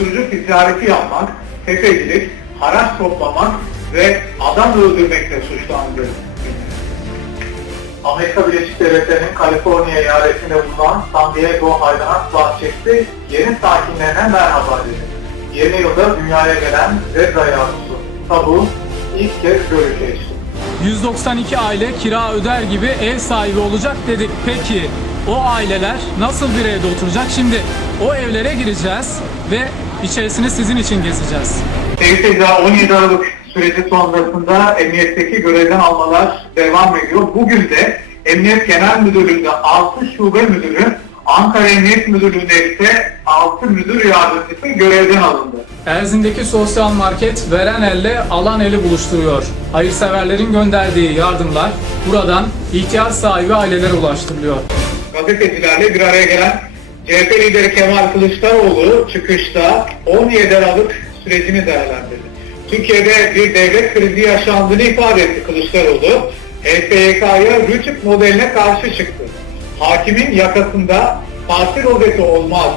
uyuşturucu ticareti yapmak, tefecilik, haraç toplamak ve adam öldürmekle suçlandı. Amerika Birleşik Devletleri'nin Kaliforniya eyaletinde bulunan San Diego Hayvanat Bahçesi yeni sakinlerine merhaba dedi. Yeni yılda dünyaya gelen zebra yavrusu Tabu ilk kez görüşecek. 192 aile kira öder gibi ev sahibi olacak dedik. Peki o aileler nasıl bir evde oturacak? Şimdi o evlere gireceğiz ve içerisini sizin için gezeceğiz. Sevgili seyirciler 17 Aralık süreci sonrasında emniyetteki görevden almalar devam ediyor. Bugün de Emniyet Genel Müdürlüğü'nde 6 şube müdürü, Ankara Emniyet Müdürlüğü'nde ise 6 müdür yardımcısı görevden alındı. Erzin'deki sosyal market veren elle alan eli buluşturuyor. Hayırseverlerin gönderdiği yardımlar buradan ihtiyaç sahibi ailelere ulaştırılıyor. Gazetecilerle bir araya gelen CHP lideri Kemal Kılıçdaroğlu çıkışta 17 Aralık sürecini değerlendirdi. Türkiye'de bir devlet krizi yaşandığını ifade etti Kılıçdaroğlu. HSYK'ya Rütük modeline karşı çıktı. Hakimin yakasında parti rozeti olmaz.